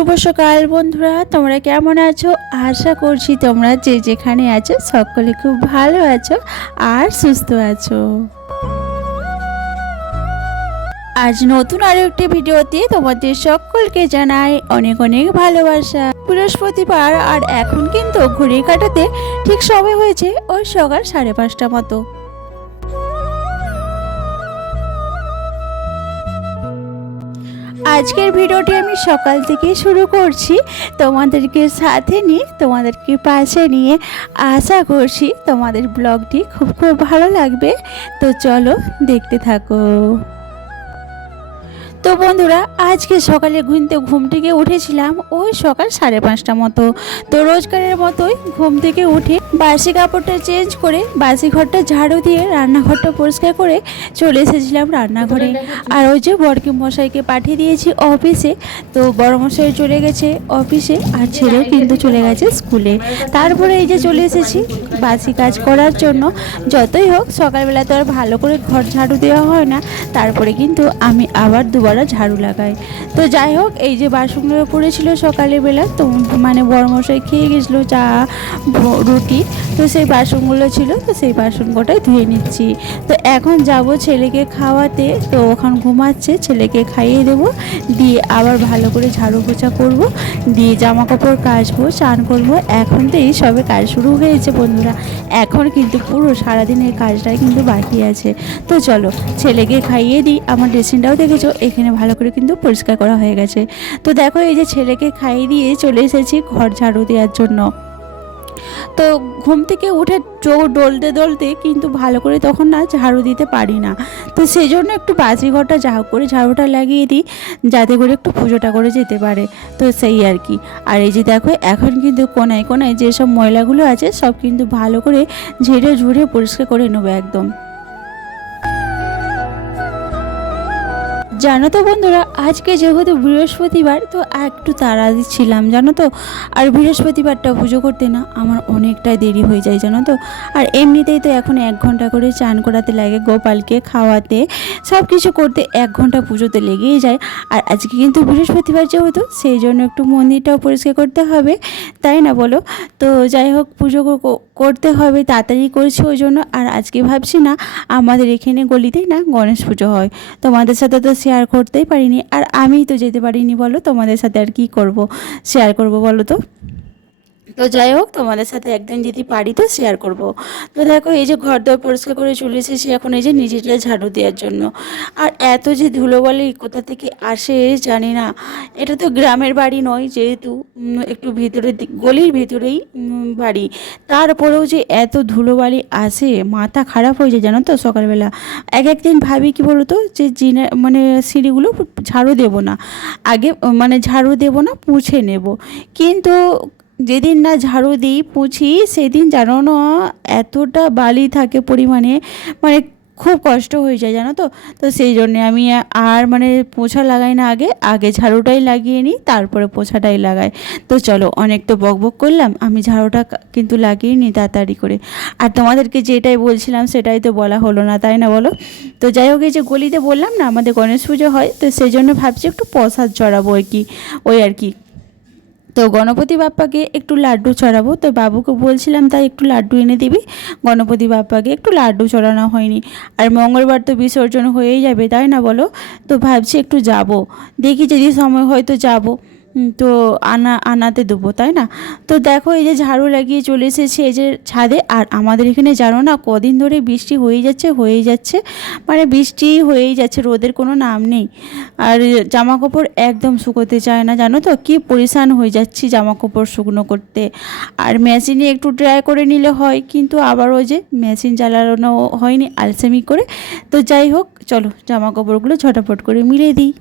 শুভ সকাল বন্ধুরা, তোমরা কেমন আছো? আশা করছি তোমরা যে যেখানে আছো সকলে খুব ভালো আছো আর সুস্থ আছো। আজ নতুন আরো একটি ভিডিওতে তোমাদের সকলকে জানাই অনেক অনেক ভালোবাসা। বৃহস্পতিবার আর এখন কিন্তু ঘড়ি কাটাতে ঠিক সময় হয়েছে ওই সকাল 5:30 মতো। আজকের ভিডিওটি আমি সকাল থেকে শুরু করছি, তোমাদেরকে সাথে নিয়ে, তোমাদেরকে পাশে নিয়ে। আশা করছি তোমাদের ব্লগটি খুব খুব ভালো লাগবে। তো চলো দেখতে থাকো। তো বন্ধুরা, আজকে সকালে ঘুম থেকে উঠেছিলাম ওই সকাল 5:30 মতো। তো রোজকারের মতোই ঘুম থেকে উঠে বাসি কাপড়টা চেঞ্জ করে বাসি ঘরটা ঝাড়ু দিয়ে রান্নাঘরটা পরিষ্কার করে চলে এসেছিলাম রান্নাঘরে। আর ওই যে বড়কি মশাইকে পাঠিয়ে দিয়েছি অফিসে। তো বড় মশাই চলে গেছে অফিসে আর ছেলেও কিন্তু চলে গেছে স্কুলে। তারপরে এই যে চলে এসেছি বাসি কাজ করার জন্য। যতই হোক সকালবেলা তো আর ভালো করে ঘর ঝাড়ু দেওয়া হয় না, তারপরে কিন্তু আমি আবার দুবার ঝাড়ু লাগাই। তো যাই হোক, এই যে বাসনগুলো পড়েছিল সকালবেলা, তো মানে বড়মশাই খেয়ে গেছিলো চা রুটি, তো সেই বাসনগুলো ছিল, তো সেই বাসন কটাই ধুয়ে নিচ্ছি। তো এখন যাব ছেলেকে খাওয়াতে, তো ওখানে ঘুমাচ্ছে, ছেলেকে খাইয়ে দেবো, দিয়ে আবার ভালো করে ঝাড়ু পোছা করবো, দিয়ে জামা কাপড় কাচবো, স্নান করবো। এখন তো এই সবে কাজ শুরু হয়েছে বন্ধুরা, এখন কিন্তু পুরো সারাদিনের কাজটাই কিন্তু বাকি আছে। তো চলো ছেলেকে খাইয়ে দিই। আমার ড্রেসিংটাও দেখেছো এখানে ভালো করে কিন্তু পরিষ্কার করা হয়ে গেছে। তো দেখো এই যে ছেলেকে খাইয়ে দিয়ে চলে এসেছি ঘর ঝাড়ু দেওয়ার জন্য। তো ঘুম থেকে উঠে চোখ ডলতে কিন্তু ভালো করে তখন না ঝাড়ু দিতে পারি না। তো সেই জন্য একটু বাসি ঘরটা যা করে ঝাড়ুটা লাগিয়ে দিই, যাতে করে একটু পুজোটা করে যেতে পারে। তো সেই আর কি। আর এই যে দেখো এখন কিন্তু কোনায় কোনায় যেসব ময়লাগুলো আছে সব কিন্তু ভালো করে ঝেড়ে ঝুড়ে পরিষ্কার করে নেবো একদম। জানো তো বন্ধুরা, আজকে যেহেতু বৃহস্পতিবার, তো একটু তাড়া দিচ্ছিলাম জানো তো। আর বৃহস্পতিবারটা পুজো করতে না আমার অনেকটাই দেরি হয়ে যায় জানো তো। আর এমনিতেই তো এখন 1 ঘন্টা করে চান করাতে লাগে, গোপালকে খাওয়াতে, সব কিছু করতে 1 ঘন্টা পুজোতে লেগেই যায়। আর আজকে কিন্তু বৃহস্পতিবার যেহেতু, সেই জন্য একটু মন্দিরটাও পরিষ্কার করতে হবে, তাই না বলো? তো যাই হোক, পুজো করতে হবে, তাড়াতাড়ি করছি ওই জন্য। আর আজকে ভাবছি না, আমাদের এখানে গলিতেই না গণেশ পুজো হয়, তোমাদের সাথে তো শেয়ার করতেই পারিনি। আর আমিই তো যেতে পারিনি, বলো তোমাদের সাথে আর কি করব, শেয়ার করব বলো তো। তো যাই হোক, তোমাদের সাথে একদিন যদি পারি তো শেয়ার করব। তো দেখো এই যে ঘর দর পরিষ্কার করে চলে এসেছি এখন এই যে নিজেটা ঝাড়ু দেওয়ার জন্য। আর এত যে ধুলোবালি কোথা থেকে আসে জানি না। এটা তো গ্রামের বাড়ি নয়, যেহেতু একটু ভিতরের গলির ভিতরেই বাড়ি, তারপরেও যে এত ধুলোবালি আসে মাথা খারাপ হয়ে যায় জানো তো। সকালবেলা একদিন ভাবি কি বলো তো, যে মানে সিঁড়িগুলো ঝাড়ু দেবো না, আগে মানে ঝাড়ু দেবো না, মুছে নেব। কিন্তু যেদিন না ঝাড়ু দিই পুছি, সেদিন জানো না এতটা বালি থাকে পরিমাণে, মানে খুব কষ্ট হয়ে যায় জানো তো। তো সেই জন্যে আমি আর মানে পোছা লাগাই না, আগে আগে ঝাড়ুটাই লাগিয়ে নিই, তারপরে পোছাটাই লাগাই। তো চলো, অনেক তো বকবক করলাম, আমি ঝাড়ুটা কিন্তু লাগিয়ে নিই তাড়াতাড়ি করে। আর তোমাদেরকে যেটাই বলছিলাম সেটাই তো বলা হলো না, তাই না বলো? তো যাই হোক, এই যে গলিতে বললাম না আমাদের গণেশ পুজো হয়, তো সেই জন্য ভাবছি একটু প্রসাদ চড়াবো আর কি, ওই আর কি। তো গণপতি বাপ্পাকে একটু লাড্ডু চড়াবো, তো বাবুকে বলছিলাম তাই একটু লাড্ডু এনে দিবি। গণপতি বাপ্পাকে একটু লাড্ডু চড়ানো হয়নি। আর মঙ্গলবার তো বিসর্জন হয়েই যাবে, তাই না বলো? তো ভাবছি একটু যাব, দেখি যদি সময় হয় তো যাব। তো আনাতে দেবো, তাই না? তো দেখো এই যে ঝাড়ু লাগিয়ে চলে এসেছি এই যে ছাদে। আর আমাদের এখানে জানো না কদিন ধরে বৃষ্টি হয়েই যাচ্ছে, মানে বৃষ্টি হয়েই যাচ্ছে, রোদের কোনো নাম নেই। আর জামা কাপড় একদম শুকোতে চায় না জানো তো, কি পরেশান হয়ে যাচ্ছি জামা কাপড় শুকনো করতে। আর মেশিনে একটু ড্রাই করে নিলে হয়, কিন্তু আবার ওই যে মেশিন চালানো হয়নি আলসেমি করে। তো যাই হোক, চলো জামা কাপড়গুলো ঝটাপট করে মিলিয়ে দিই।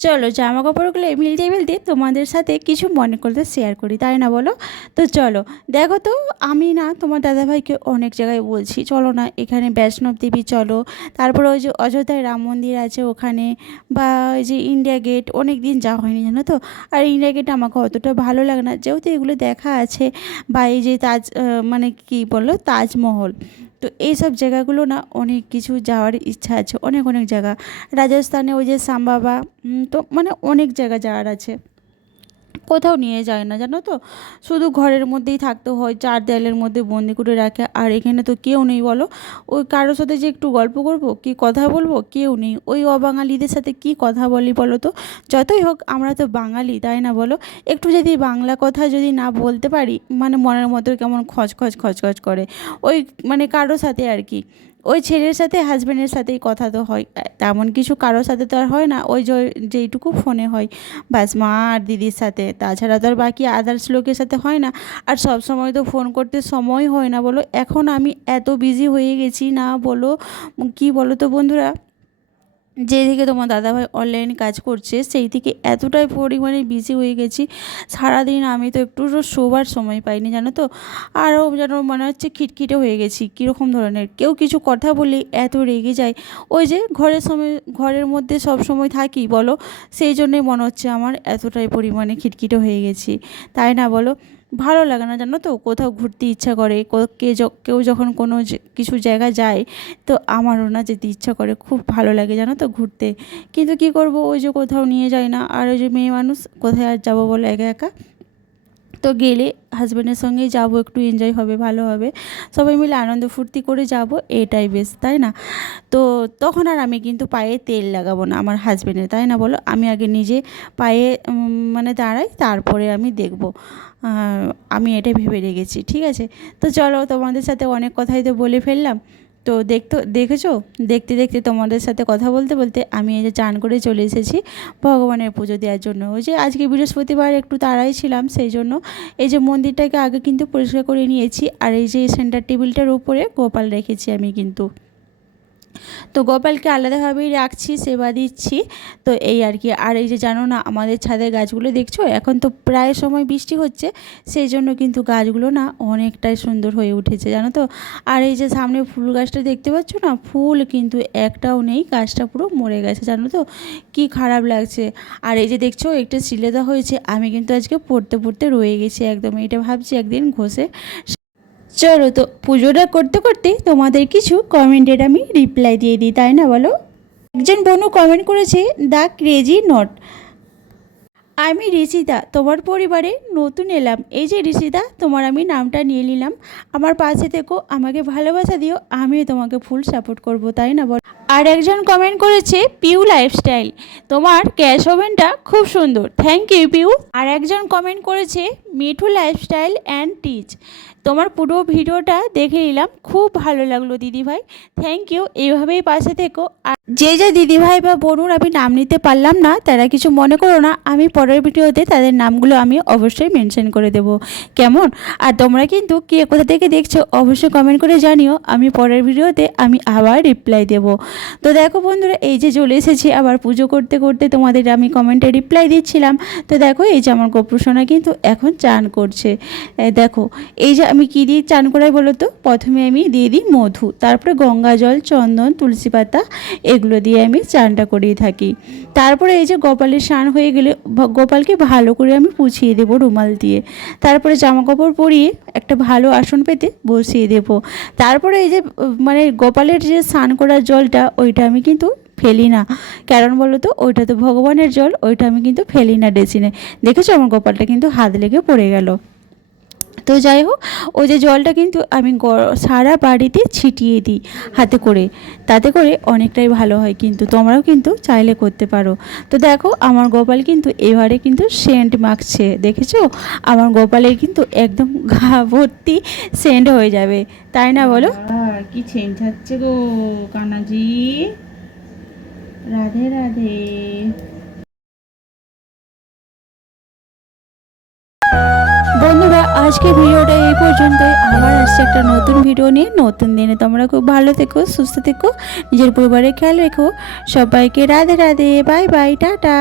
চলো জামা কাপড়গুলো মিলতে তোমাদের সাথে কিছু মনে করতে শেয়ার করি, তাই না বলো? তো চলো দেখো তো, আমি না তোমার দাদাভাইকে অনেক জায়গায় বলছি চলো না এখানে বৈষ্ণব দেবী চলো, তারপরে ওই যে অযোধ্যায় রাম মন্দির আছে ওখানে, বা ওই যে ইন্ডিয়া গেট, অনেক দিন যাওয়া হয়নি জানো তো। আর ইন্ডিয়া গেট আমাকে অতটা ভালো লাগে না, যেহেতু এগুলো দেখা আছে। বা এই যে মানে কি বললো তাজমহল, তো এইসব জায়গাগুলো না অনেক কিছু যাওয়ার ইচ্ছা আছে, অনেক অনেক জায়গা। রাজস্থানে ওই যে সাম্বাবা, তো মানে অনেক জায়গা যাওয়ার আছে। কোথাও নিয়ে যায় না জানো তো, শুধু ঘরের মধ্যেই থাকতে হয়, চার দেয়ালের মধ্যে বন্দি করে রাখে। আর এখানে তো কেউ নেই বলো, ওই কারোর সাথে যে একটু গল্প করব কি কথা বলবো, কেউ নেই। ওই অবাঙালিদের সাথে কি কথা বলি বলো তো। যতই হোক আমরা তো বাঙালি, তাই না বলো। একটু যদি বাংলা কথা যদি না বলতে পারি, মানে মনের মধ্যে কেমন খচখচ খচখচ করে। ওই মানে কারোর সাথে আর কি, ওই ছেলের সাথে হাজব্যান্ডের সাথেই কথা তো হয়, তেমন কিছু কারোর সাথে তো আর হয় না, ওই যেইটুকু ফোনে হয় ব্যাস, মা আর দিদির সাথে। তাছাড়া তো আর বাকি আদার্স লোকের সাথে হয় না। আর সব সময় তো ফোন করতে সময় হয় না বলো। এখন আমি এত বিজি হয়ে গেছি না বলো, কি বলো তো বন্ধুরা, যে থেকে তোমার দাদাভাই অনলাইনে কাজ করছে সেই থেকে এতটাই পরিমাণে বিজি হয়ে গেছি, সারাদিন আমি তো একটু শোবার সময় পাইনি জানো তো। আরও যেন মনে হচ্ছে খিটখিটে হয়ে গেছি, কীরকম ধরনের, কেউ কিছু কথা বললেই এত রেগে যায়। ওই যে ঘরের মধ্যে সব সময় থাকি বলো, সেই জন্যই মনে হচ্ছে আমার এতটাই পরিমাণে খিটখিটে হয়ে গেছি, তাই না বলো। ভালো লাগে না জানো তো, কোথাও ঘুরতে ইচ্ছা করে। কেউ যখন কোনো কিছু জায়গা যায়, তো আমারও না যেতে ইচ্ছা করে, খুব ভালো লাগে জানো তো ঘুরতে। কিন্তু কি করব, ওই যে কোথাও নিয়ে যায় না। আর ওই যে মেয়ে মানুষ, কোথায় আর যাবো বলো একা একা। তো গেলে হাজব্যান্ডের সঙ্গেই যাব, একটু এনজয় হবে, ভালো হবে, সবাই মিলে আনন্দ ফুর্তি করে যাব, এটাই বেশ, তাই না। তো তখন আর আমি কিন্তু পায়ে তেল লাগাবো না আমার হাজব্যান্ডের, তাই না বলো। আমি আগে নিজে পায়ে মানে দাঁড়াই, তারপরে আমি দেখব। আমি এটা ভেবে রেখেছি, ঠিক আছে। তো চলো, তোমাদের সাথে অনেক কথাই তো বলে ফেললাম। তো দেখেছো, দেখতে দেখতে তোমাদের সাথে কথা বলতে বলতে আমি এই যে চান করে চলে এসেছি ভগবানের পুজো দেওয়ার জন্য। ওই যে আজকে বৃহস্পতিবার একটু তাড়াই ছিলাম, সেই জন্য এই যে মন্দিরটাকে আগে কিন্তু পরিষ্কার করে নিয়েছি। আর এই যে সেন্টার টেবিলটার উপরে গোপাল রেখেছি আমি কিন্তু, তো গোপালকে আলাদাভাবেই রাখছি, সেবা দিচ্ছি। তো এই আর কি। আর এই যে জানো না, আমাদের ছাদের গাছগুলো দেখছো, এখন তো প্রায় সময় বৃষ্টি হচ্ছে, সেই জন্য কিন্তু গাছগুলো না অনেকটাই সুন্দর হয়ে উঠেছে জানো তো। আর এই যে সামনে ফুল গাছটা দেখতে পাচ্ছ না, ফুল কিন্তু একটাও নেই, গাছটা পুরো মরে গেছে জানো তো, কি খারাপ লাগছে। আর এই যে দেখছো একটা শিলেদা হয়েছে, আমি কিন্তু আজকে পড়তে পড়তে রয়ে গেছি একদম, এটা ভাবছি একদিন ঘষে। চলো, তো পুজোটা করতে করতে তোমাদের কিছু কমেন্টের আমি রিপ্লাই দিয়ে দিই, তাই না বলো। একজন বোনও কমেন্ট করেছে, দ্য ক্রেজি নট, আমি ঋষিতা, তোমার পরিবারে নতুন এলাম। এই যে ঋষিতা, তোমার আমি নামটা নিয়ে নিলাম, আমার পাশে থেকো, আমাকে ভালোবাসা দিও, আমিও তোমাকে ফুল সাপোর্ট করব, তাই না বল। আর একজন কমেন্ট করেছে, পিউ লাইফস্টাইল, তোমার গ্যাস ওভেনটা খুব সুন্দর, থ্যাংক ইউ পিউ। আর একজন কমেন্ট করেছে, মিঠু লাইফস্টাইল অ্যান্ড টিচ, তোমার পুরো ভিডিওটা দেখে নিলাম, খুব ভালো লাগলো দিদিভাই, থ্যাংক ইউ, এইভাবেই পাশে থেকো। আর যে দিদিভাই বা বোনুর আমি নাম নিতে পারলাম না, তারা কিছু মনে করো না, আমি পরের ভিডিওতে তাদের নামগুলো আমি অবশ্যই মেনশন করে দেব, কেমন। আর তোমরা কিন্তু কে কোথা থেকে দেখছো অবশ্যই কমেন্ট করে জানিও, আমি পরের ভিডিওতে আমি আবার রিপ্লাই দেব। তো দেখো বন্ধুরা, এই যে চলে এসেছি আবার পুজো করতে করতে, তোমাদের আমি কমেন্টে রিপ্লাই দিচ্ছিলাম। তো দেখো, এই যে আমার গোপুসোনা কিন্তু এখন চান করছে। দেখো, এই যে আমি কী দিয়ে চান করাই বলো তো, প্রথমে আমি দিয়ে দিই মধু, তারপরে গঙ্গা জল, চন্দন, তুলসী পাতা, এগুলো দিয়ে আমি চানটা করিয়ে থাকি। তারপরে এই যে গোপালের স্নান হয়ে গেলে গোপালকে ভালো করে আমি পুছিয়ে দেবো রুমাল দিয়ে, তারপরে জামা কাপড় পরিয়ে একটা ভালো আসন পেতে বসিয়ে দেবো। তারপরে এই যে মানে গোপালের যে স্নান করার জলটা, ওইটা আমি কিন্তু ফেলি না, কারণ বলো তো ওইটা তো ভগবানের জল, ওইটা আমি কিন্তু ফেলি না ডেসিনে। দেখেছো আমার গোপালটা কিন্তু হাত লেগে পড়ে গেল। তো যাই হোক, ওই যে জলটা কিন্তু আমি সারা বাড়িতে ছিটিয়ে দিই হাতে করে, তাতে করে অনেকটাই ভালো হয়, কিন্তু তোমরাও কিন্তু চাইলে করতে পারো। তো দেখো, আমার গোপাল কিন্তু এবারে কিন্তু সেন্ট মাখছে, দেখেছো, আমার গোপালের কিন্তু একদম গা ভর্তি সেন্ট হয়ে যাবে, তাই না বলো। কি সেন্ট হচ্ছে গো কানাজি, রাধে রাধে। বন্ধুরা, আজকে ভিডিওটা এই পর্যন্তই, আবার আসছে একটা নতুন ভিডিও নিয়ে নতুন দিনে। তোমরা খুব ভালো থেকো, সুস্থ থেকো, নিজের পরিবারের খেয়াল রেখো, সবাইকে Radhe Radhe, bye bye, tata.